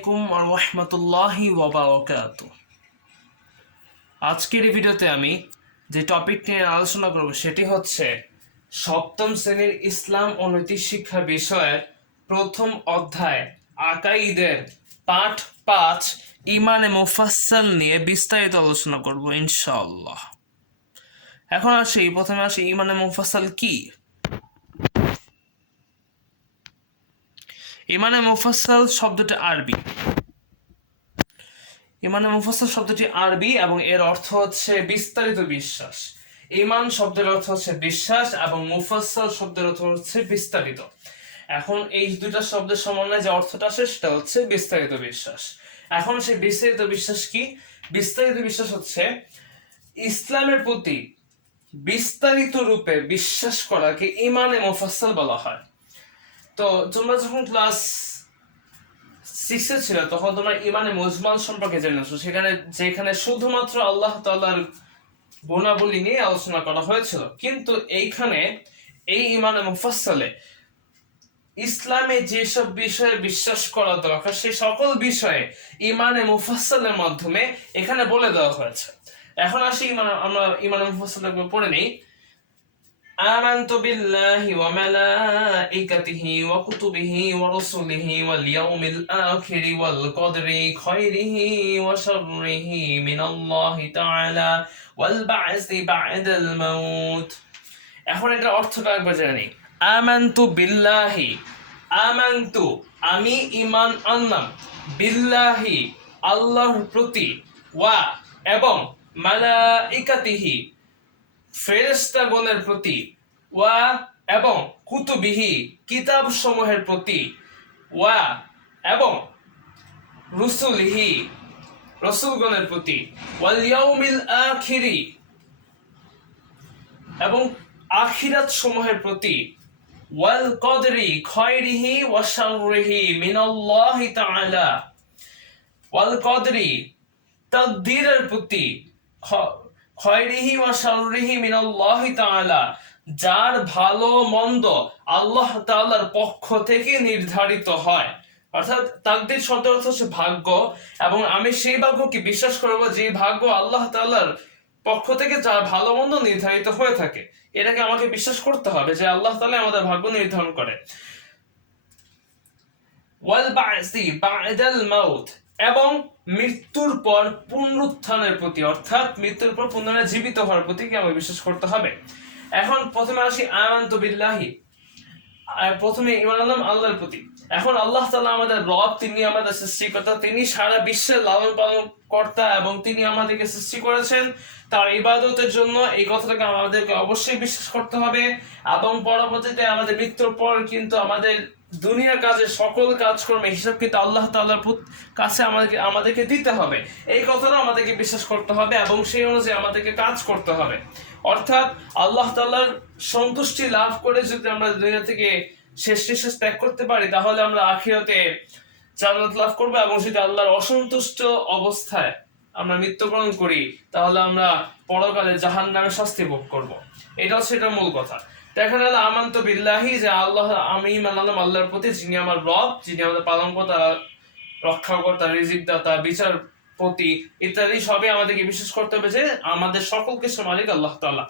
আলাইকুম ওয়া রাহমাতুল্লাহি ওয়া বারাকাতুহু। আজকের এই ভিডিওতে আমি যে টপিক নিয়ে আলোচনা করব সেটি হচ্ছে সপ্তম শ্রেণীর ইসলাম ও নৈতিক শিক্ষা বিষয়ের প্রথম অধ্যায় আকাইদের পাঠ 5 ইমানে মুফাসসাল নিয়ে বিস্তারিত আলোচনা করব ইনশাআল্লাহ। এখন প্রথমে আসি ইমানে মুফাসসাল কি? ইমানে মুফাসসাল শব্দটি আরবি। ইমানে মুফাসসাল শব্দটি আরবি এবং এর অর্থ হচ্ছে বিস্তারিত বিশ্বাস। ইমান শব্দের অর্থ হচ্ছে বিশ্বাস এবং মুফাসসাল শব্দের অর্থ হচ্ছে বিস্তারিত। এখন এই দুইটা শব্দের সমন্বয়ে যে অর্থটা আসে সেটা হচ্ছে বিস্তারিত বিশ্বাস। এখন সেই বিস্তারিত বিশ্বাস কি? বিস্তারিত বিশ্বাস হচ্ছে ইসলামের প্রতি বিস্তারিত রূপে বিশ্বাস করাকে ইমানে মুফাসসাল বলা হয়। তো তোমরা যখন ক্লাস 6 ছিল তখন তোমরা ইমানে মুজমাল সম্পর্কে জেনেছো, যেখানে শুধুমাত্র আল্লাহ তাআলার গুণাবলী নিয়ে আলোচনা করা হয়েছিল। কিন্তু এইখানে এই ইমানে মুফাসসালে ইসলামে যেসব বিষয়ে বিশ্বাস করা দরকার সেই সকল বিষয়ে ইমানে মুফাসসালের মাধ্যমে এখানে বলে দেওয়া হয়েছে। এখন আসি আমরা ইমানে মুফাসসাল পড়ে নেই। آمنت بالله وملائكته وكتبه ورسله واليوم الآخر والقدر خيره وشره من الله تعالى والبعث بعد الموت। এখন এটা অর্থটা একবার জেনে নিই। আমানতু বিল্লাহি, আমানতু আমি ঈমান আনলাম, বিল্লাহি আল্লাহর প্রতি, ওয়া এবং মালাইকাতিহি ফেরেশতাগণের প্রতি, ওয়া এবং কুতুবিহি কিতাব সমূহের প্রতি, ওয়া এবং রুসুলিহি রসুলগণের প্রতি, ওয়াল ইয়াউমিল আখিরি এবং আখিরাত সমূহের প্রতি, ওয়াল কদরি খায়রিহি ওয়া শাররিহি মিনাল্লাহি তাআলা, ওয়াল কদরি তাকদীরের প্রতি, খায়রিহি ওয়া শাররিহি মিনাল্লাহি তাআলা যার ভালো মন্দ আল্লাহ তাআলার পক্ষ থেকে নির্ধারিত হয়। অর্থাৎ তাকদীর শব্দের অর্থ হচ্ছে ভাগ্য, এবং আমি সেই ভাগ্যকে বিশ্বাস করব যে ভাগ্য আল্লাহ তাআলার পক্ষ থেকে যার ভালো মন্দ নির্ধারিত হয়ে থাকে। এটাকে আমাকে বিশ্বাস করতে হবে যে আল্লাহ তাআলা আমাদের ভাগ্য নির্ধারণ করে। ওয়াল বা'সি বা'দাল মাউত এবং মৃত্যুর পর পুনরুত্থানের প্রতি, অর্থাৎ মৃত্যুর পর পুনরায় জীবিত হওয়ার প্রতি কি আমাকে বিশ্বাস করতে হবে। এখন প্রথমে আসি আমানতু বিল্লাহি, প্রথমে ঈমান আনলাম আল্লাহর প্রতি। এখন আল্লাহ তাআলা আমাদের রব, তিনি আমাদের সৃষ্টিকর্তা, তিনি সারা বিশ্বের লালন পালন কর্তা এবং তিনি আমাদেরকে সৃষ্টি করেছেন তার ইবাদতের জন্য। এই কথাটাকে আমাদেরকে অবশ্যই বিশ্বাস করতে হবে এবং পরবর্তীতে আমাদের মৃত্যুর পর কিন্তু আমাদের দুনিয়ার কাজের সকল কাজকর্মের হিসাব কিন্তু আল্লাহ তাআলার কাছে আমাদেরকে দিতে হবে। এই কথাটা আমাদেরকে বিশ্বাস করতে হবে এবং সেই অনুযায়ী আমাদেরকে কাজ করতে হবে। অর্থাৎ আল্লাহ তাআলার সন্তুষ্টি লাভ করে যদি আমরা দুনিয়া থেকে শেষ নিঃশ্বাস ত্যাগ করতে পারি তাহলে আমরা আখিরাতে জান্নাত লাভ করবো, এবং যদি আল্লাহর অসন্তুষ্ট অবস্থায় আমরা মৃত্যুবরণ করি তাহলে আমরা পরকালে জাহান্নামের শাস্তি ভোগ করব। এটা হচ্ছে এটার মূল কথা। দেখা গেল আমানতু বিল্লাহি, যে আমি ঈমান আনলাম আল্লাহর প্রতি, যিনি আমার রব, যিনি আমাদের পালনকর্তা, রক্ষাকর্তা, রিজিকদাতা, বিচারপতি ইত্যাদি সবই আমাদেরকে বিশ্বাস করতে হবে যে আমাদের সকল কিছুর মালিক আল্লাহ তাআলা।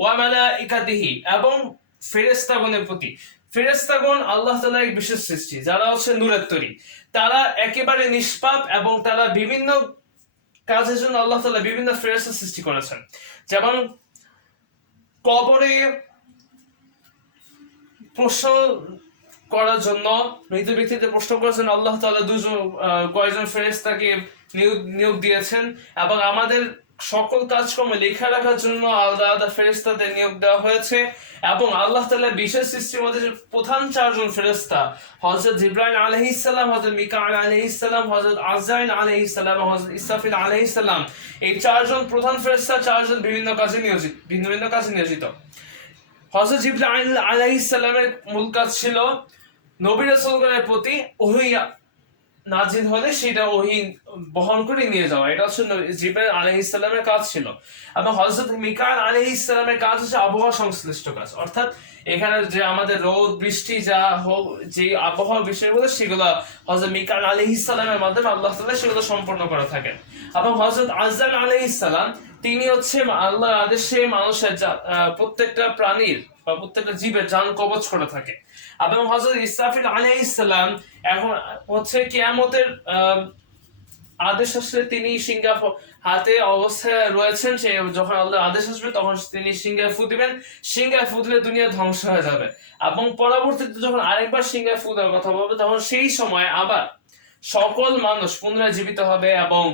ওয়া মালাইকাতিহি এবং ফেরেশতাগণের প্রতি। ফেরেশতাগণ আল্লাহ তাআলার এক বিশেষ সৃষ্টি, যারা হচ্ছে নূরের তৈরি। তারা একেবারে নিষ্পাপ এবং তারা বিভিন্ন কাজের জন্য আল্লাহ তাআলা বিভিন্ন ফেরেশতা সৃষ্টি করেছেন। যেমন কবরে প্রশ্ন করার জন্য, মৃত ব্যক্তিদের প্রশ্ন করার জন্য আল্লাহ তাআলা কয়েকজন ফেরেশতাকে নিয়োগ দিয়েছেন, এবং আমাদের সকল কাজকর্ম লেখা রাখার জন্য আলাদা আলাদা ফেরেশতাদের নিয়োগ দেওয়া হয়েছে। এবং আল্লাহ তাআলা বিশেষ সৃষ্টির মধ্যে প্রধান 4 জন ফেরেশতা, হযরত জিবরাইল আলাইহিস সালাম, হযরত মিকাঈল আলাইহিস সালাম, হযরত আযরাইল আলাইহিস সালাম এবং হযরত ইসরাফিল আলাইহিস সালাম, এই 4 জন প্রধান ফেরেশতা 4 জন ভিন্ন ভিন্ন কাজে নিয়োজিত। হযরত জিবরাইল আলাইহিস সালামের মূল কাজ ছিল নবী রাসূলগণের প্রতি ওহী নাজিল হলে সেটা ওহী বহন করে নিয়ে যাওয়া, এটা হচ্ছে জিবরাইল আলাইহিস সালামের কাজ ছিল। এবং হযরত মিকাঈল আলাইহিস সালামের কাজ হচ্ছে আবহাওয়া সংশ্লিষ্ট কাজ, অর্থাৎ এখানে যে আমাদের রোদ বৃষ্টি যা হোক, যে আবহাওয়ার বিষয়গুলো সেগুলো হযরত মিকাইল আলাইহিস সালামের মাধ্যমে আল্লাহ তাআলা সেগুলো সম্পন্ন করে থাকেন। এবং হযরত আজরাইল আলাইহিস সালাম তিনি হচ্ছে আল্লাহর আদেশে মানুষের প্রত্যেকটা প্রাণীর বা প্রত্যেকটা জীবের জান কবজ করে থাকে। এবং হযরত ইসরাফিল আলাইহিস সালাম এখন হচ্ছে কিয়ামতের আদেশ আসলে তিনি সিংহা হাতে অবস্থায় রয়েছেন, সে যখন আল্লাহর আদেশ আসবে তখন তিনি সিংহায় ফু দিবেন, সিংহায় ফু দিলে দুনিয়া ধ্বংস হয়ে যাবে। এবং পরবর্তীতে যখন আরেকবার সিংহায় ফু দেওয়ার কথা বলবে তখন সেই সময় আবার সকল মানুষ পুনরায় জীবিত হবে এবং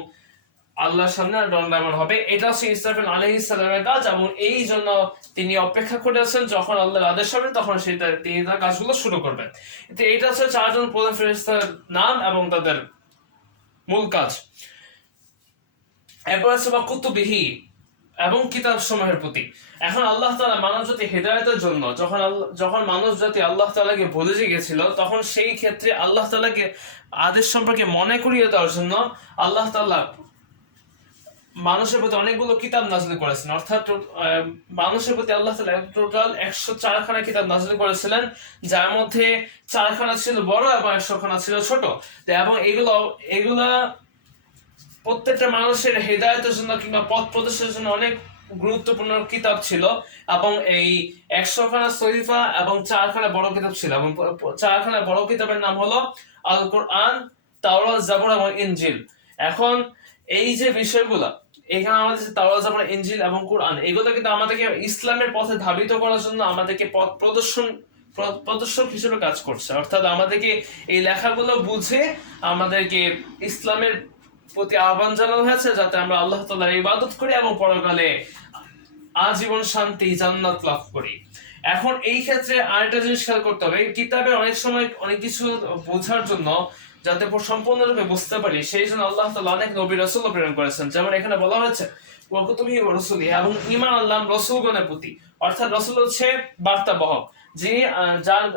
আল্লাহর সামনে দণ্ডায়মান হবে। এটা হচ্ছে ইসরাফিল আলাইহিস সালামের কাজ এবং এই জন্য তিনি অপেক্ষা করে আছেন যখন আল্লাহর আদেশ হবে তখন তিনি তার কাজগুলো শুরু করবেন। এটা হচ্ছে চারজন প্রধান ফেরেশতার নাম এবং তাদের মূল কাজ। এরপর আছে বা কুতুবিহি এবং কিতাব সমূহের প্রতি। এখন আল্লাহ তাআলা মানব জাতি হেদায়েতের জন্য যখন মানুষ জাতি আল্লাহ তাআলাকে ভুলে গিয়েছিল তখন সেই ক্ষেত্রে আল্লাহ তাআলাকে আদেশ সম্পর্কে মনে করিয়ে দেওয়ার জন্য আল্লাহ তাআলা মানুষের প্রতি অনেকগুলো কিতাব নাযিল করেছেন। অর্থাৎ মানুষের প্রতি আল্লাহ তাআলা টোটাল 104 খানা কিতাব নাযিল করেছিলেন, যার মধ্যে 4 খানা ছিল বড় এবং 100 খানা ছিল ছোট। এবং এগুলা প্রত্যেকটা মানুষের হেদায়েতের জন্য কিংবা পথ প্রদর্শনের জন্য অনেক গুরুত্বপূর্ণ কিতাব ছিল। এবং এই 100 খানা সহিফা এবং 4 খানা বড় কিতাব ছিল এবং 4 খানা বড় কিতাবের নাম হলো আল কোরআন, তাওরাত, জাবুর এবং ইনজিল। এখন এই যে বিষয়গুলা এখানে আমাদের যে তাওরাত, জাবুর, ইনজিল এবং কোরআন এগুলো কিন্তু আমাদেরকে ইসলামের পথে ধাবিত করার জন্য আমাদেরকে পথ প্রদর্শক হিসেবে কাজ করছে। অর্থাৎ আমাদেরকে এই লেখাগুলো বুঝে আমাদেরকে ইসলামের প্রতি আহ্বান জানানো হয়েছে যাতে আমরা আল্লাহ তাআলার ইবাদত করি এবং পরকালে আজীবন শান্তি জান্নাত লাভ করি। এখন এই ক্ষেত্রে আরেকটা জিনিস খেয়াল করতে হবে, কিতাবে অনেক সময় অনেক কিছু বোঝার জন্য যাতে সম্পূর্ণরূপে বুঝতে পারি সেই জন্য আল্লাহ তাআলা অনেক নবী রাসূল প্রেরণ করেছেন। যেমন এখানে বলা হয়েছে ওয়া কুতুবিহি ওয়া রাসূলিহি, এবং ঈমান আনলাম রাসূলগণের প্রতি। অর্থাৎ রাসূল হচ্ছে বার্তাবাহক, যিনি যার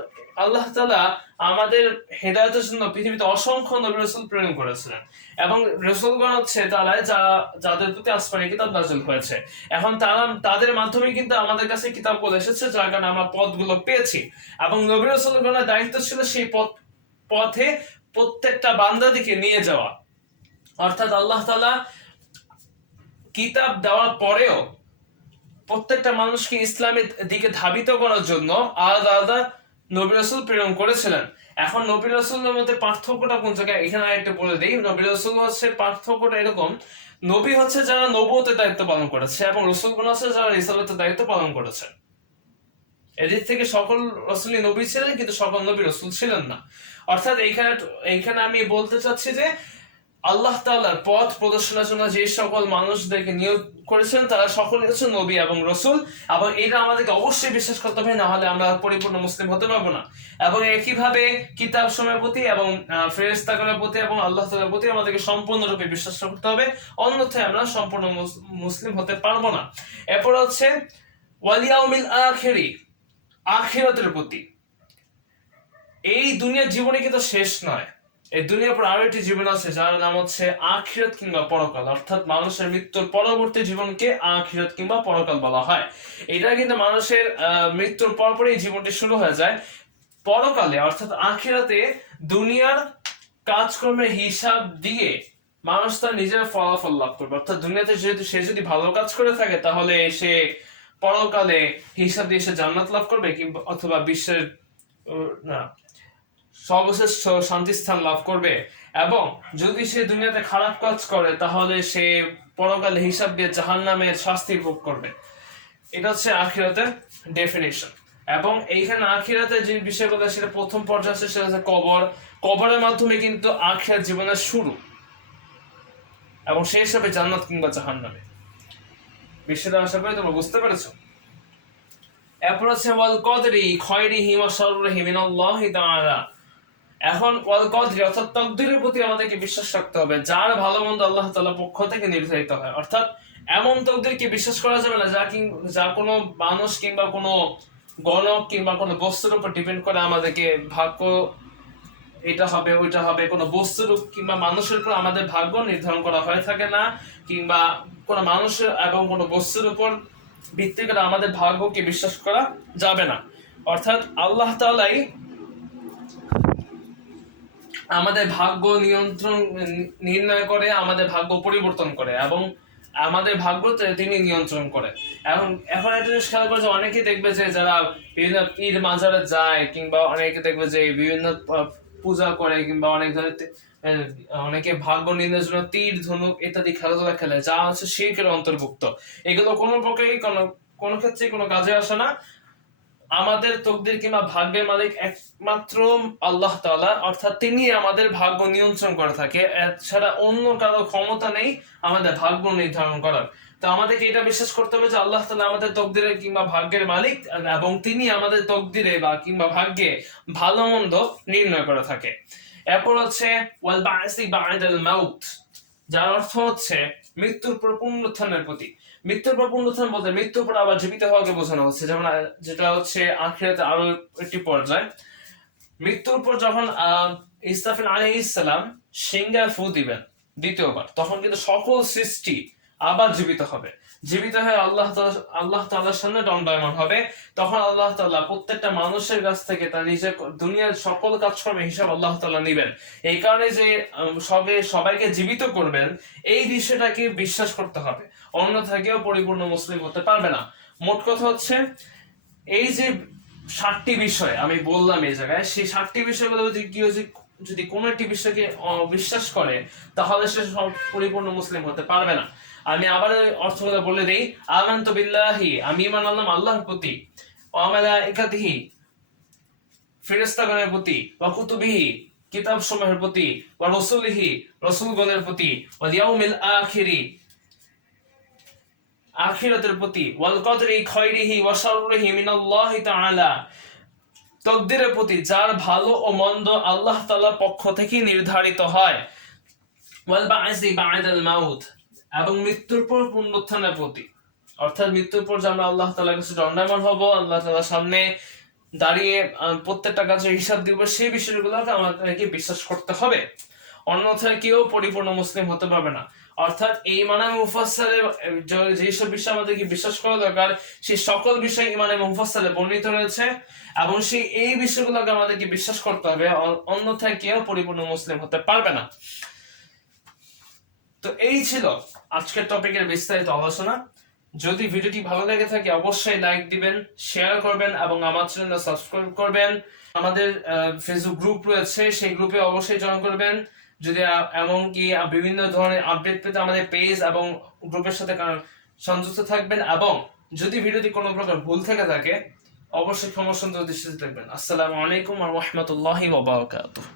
আল্লাহ তাআলা আমাদের হেদায়েতের জন্য পৃথিবীতে অসংখ্য নবী রাসূল প্রেরণ করেছিলেন। এবং রাসূলগণ হচ্ছে তারা যাদের প্রতি আসমানি কিতাব নাযিল হয়েছে। এখন তাদের মাধ্যমে কিন্তু আমাদের কাছে কিতাবগুলো এসেছে, যার কারণে আমরা পথগুলো পেয়েছি। এবং নবী রাসূলগণের দায়িত্ব ছিল সেই পথে প্রত্যেকটা বান্দাদিকে নিয়ে যাওয়া। অর্থাৎ আল্লাহ তাআলা কিতাব দেওয়ার পরেও প্রত্যেকটা মানুষকে ইসলামের দিকে ধাবিত করার জন্য আলাদা আলাদা নবী রাসূল প্রেরণ করেছিলেন। এখন নবী রাসূলের মধ্যে পার্থক্যটা কোন জায়গায় এখানে আরেকটু বলে দেই। নবী রাসূল হচ্ছে পার্থক্যটা এরকম, নবী হচ্ছে যারা নবুয়তের দায়িত্ব পালন করেছে এবং রাসূলগণ হচ্ছে যারা রিসালাতের দায়িত্ব পালন করেছে। এদিক থেকে সকল রাসূলই নবী ছিলেন কিন্তু সকল নবী রাসূল ছিলেন না। অর্থাৎ এইখানে আমি বলতে চাচ্ছি যে আল্লাহ তাআলার পথ প্রদর্শনের জন্য যে সকল মানুষদেরকে নিয়োগ করেছেন তারা সকলে হচ্ছে নবী এবং রাসূল। এবং এটা আমাদেরকে অবশ্যই বিশ্বাস করতে হবে, না হলে আমরা পরিপূর্ণ মুসলিম হতে পারবো না। এবং একইভাবে কিতাব সমূহের প্রতি এবং ফেরেশতাগণের প্রতি এবং আল্লাহ তাআলার প্রতি আমাদেরকে সম্পূর্ণরূপে বিশ্বাস করতে হবে, অন্যথায় আমরা সম্পূর্ণ মুসলিম হতে পারবো না। এরপর হচ্ছে ওয়াল ইয়াউমিল আখিরি, আখিরাতের প্রতি। এই দুনিয়ার জীবনে কিন্তু শেষ নয়, এই দুনিয়ার পর আরো একটি জীবন আছে যার নাম হচ্ছে আখিরাত কিংবা পরকাল। অর্থাৎ মানুষের মৃত্যুর পরবর্তী জীবনকে আখিরাত কিংবা পরকাল বলা হয়। এটা কিন্তু মানুষের মৃত্যুর পরপরই জীবনটি শুরু হয়ে যায়। পরকালে অর্থাৎ আখিরাতে দুনিয়ার কাজকর্মের হিসাব দিয়ে মানুষ তার নিজের ফলাফল লাভ করবে। অর্থাৎ দুনিয়াতে সে যদি ভালো কাজ করে থাকে তাহলে সে পরকালে হিসাব দিয়ে সে জান্নাত লাভ করবে কিংবা অথবা বিশ্বের সর্বশ্রেষ্ঠ শান্তি স্থান লাভ করবে। এবং যদি সে দুনিয়াতে খারাপ কাজ করে তাহলে সে পরকালে হিসাব দিয়ে জাহান্নামের শাস্তি ভোগ করবে। এটা হচ্ছে আখিরাতের ডেফিনিশন। এবং এইখানে আখিরাতে যে বিষয়গুলো সেটা প্রথম পর্যায়ে আছে সেটা হচ্ছে কবরের মাধ্যমে কিন্তু আখিরাত জীবনের শুরু এবং শেষ হবে জান্নাত কিংবা জাহান্নামে। বিষয়টা আশা করি তোমরা বুঝতে পেরেছো। এরপর হচ্ছে ওয়াল কদরি খায়রিহি ওয়া শাররিহি মিনাল্লাহি তাআলা। এখন ওয়াল কদরি অর্থাৎ তাকদীরের প্রতি আমাদেরকে বিশ্বাস রাখতে হবে, যার ভালো মন্দ আল্লাহ তাআলার পক্ষ থেকে নির্ধারিত হয়। অর্থাৎ এমন তাকদীরকে বিশ্বাস করা যাবে না যা কোনো মানুষ কিংবা কোনো গণক কিংবা কোনো বস্তুর উপর ডিপেন্ড করে আমাদেরকে ভাগ্য এটা হবে ওইটা হবে। কোনো বস্তুর কিংবা মানুষের উপর আমাদের ভাগ্য নির্ধারণ করা হয়ে থাকে না, কিংবা কোনো মানুষের এবং কোনো বস্তুর উপর ভিত্তি করে আমাদের ভাগ্যকে বিশ্বাস করা যাবে না। অর্থাৎ আল্লাহ তাআলাই আমাদের ভাগ্য নির্ণয় করে, আমাদের ভাগ্য পরিবর্তন করে, এবং আমাদের ভাগ্য তিনি নিয়ন্ত্রণ করে। এখন এখন একটা জিনিস খেয়াল করে, অনেকেই দেখবে যে যারা বিভিন্ন পীর মাজারে যায়, কিংবা অনেকে দেখবে যে বিভিন্ন পূজা করে, কিংবা অনেক ধরনের অনেকে ভাগ্য নির্ণয়ের জন্য তীর, ধনুক ইত্যাদি খেলাধুলা খেলে, যা হচ্ছে শিরকের অন্তর্ভুক্ত। এগুলো কোনো প্রকারই কোনো ক্ষেত্রে কোনো কাজে আসে না। আমাদের তকদির কিংবা ভাগ্যের মালিক একমাত্র আল্লাহ তাআলা, অর্থাৎ তিনি আমাদের ভাগ্য নিয়ন্ত্রণ করে থাকে। এছাড়া অন্য কারো ক্ষমতা নেই আমাদের ভাগ্য নির্ধারণ করার। তো আমাদেরকে এটা বিশ্বাস করতে হবে যে আল্লাহ তাআলা আমাদের তকদিরের কিংবা ভাগ্যের মালিক, এবং তিনি আমাদের তকদিরে বা কিংবা ভাগ্যে ভালো মন্দ নির্ণয় করে থাকে। এরপর হচ্ছে ওয়াল বা'সি বা'দাল মাউত, যার অর্থ হচ্ছে মৃত্যুর পর পুনরুত্থানের প্রতি। মৃত্যুর পর পুনরুত্থান বলতে মৃত্যুর পর আবার জীবিত হওয়াকে বোঝানো হচ্ছে, যেমন যেটা হচ্ছে আখিরাতে আরো একটি পর্যায়। মৃত্যুর পর যখন ইসরাফিল আলাইহিস সালাম সিংহায় ফু দিবেন দ্বিতীয়বার, তখন কিন্তু সকল সৃষ্টি আবার জীবিত হবে। জীবিত হয়ে আল্লাহ তাআলার সামনে দণ্ডায়মান হবে। তখন আল্লাহ তাআলা প্রত্যেকটা মানুষের কাছ থেকে তার নিজের দুনিয়ার সকল কাজকর্মের হিসাব আল্লাহ তাআলা নেবেন। এই কারণে যে সবাইকে জীবিত করবেন, এই বিষয়টাকে বিশ্বাস করতে হবে, অন্যথায় কেউ পরিপূর্ণ মুসলিম হতে পারবে না। মোট কথা হচ্ছে, এই যে 7টি বিষয় আমি বললাম এই জায়গায়, সেই 7টি বিষয়গুলো যদি কোনো একটি বিষয়কে বিশ্বাস করে, তাহলে সে পরিপূর্ণ মুসলিম হতে পারবে না। আমি আবার অর্থগুলো বলে দিই। আমানতু বিল্লাহি, আমি ঈমান আনলাম আল্লাহর প্রতি, ওয়া মালাইকাতিহি, ফেরেশতাগণের প্রতি, ওয়া কুতুবিহি, কিতাব সমূহের প্রতি, ওয়া রাসূলিহি, রাসূলগণের প্রতি, ওয়া ইয়াউমিল আখিরি, আখিরাতের প্রতি, ওয়াল কদরি খায়রিহি ওয়া শাররিহি মিনাল্লাহি তাআলা, তকদিরের প্রতি, যার ভালো ও মন্দ আল্লাহ তাআলার পক্ষ থেকে নির্ধারিত হয়, ওয়াল বা'সি বা'দাল মাউত, এবং মৃত্যুর পর পুনরুত্থানের প্রতি, অর্থাৎ মৃত্যুর পর যে আমরা আল্লাহ তাআলার কাছে দণ্ডায়মান হব, আল্লাহ তাআলার সামনে দাঁড়িয়ে প্রত্যেকটা কাজের হিসাব দিব, সেই বিষয়গুলোকে আমাদেরকে বিশ্বাস করতে হবে। অন্যথায় কেউ পরিপূর্ণ মুসলিম হতে পারবে না। অর্থাৎ এই ইমানে মুফাসসালে যেসব বিষয় আমাদেরকে বিশ্বাস করা দরকার, সেই সকল বিষয় ইমানে মুফাসসালে বর্ণিত রয়েছে, এবং এই বিষয়গুলোকে আমাদেরকে বিশ্বাস করতে হবে, অন্যথায় কেউ পরিপূর্ণ মুসলিম হতে পারবে না। তো এই ছিল আজকের টপিকের বিস্তারিত আলোচনা। যদি ভিডিওটি ভালো লেগে থাকে অবশ্যই লাইক দিবেন, শেয়ার করবেন, এবং আমার চ্যানেল সাবস্ক্রাইব করবেন। আমাদের ফেসবুক গ্রুপ রয়েছে, সেই গ্রুপে অবশ্যই জয়েন করবেন। যদি এমনকি বিভিন্ন ধরনের আপডেট পেতে আমাদের পেজ এবং গ্রুপের সাথে সংযুক্ত থাকবেন। এবং যদি ভিডিওটি কোনো প্রকার ভুল থেকে থাকে অবশ্যই ক্ষমা সুন্দর দৃষ্টিতে দেখবেন। আসসালামু আলাইকুম ওয়া রাহমাতুল্লাহি ওয়া বারাকাতুহু।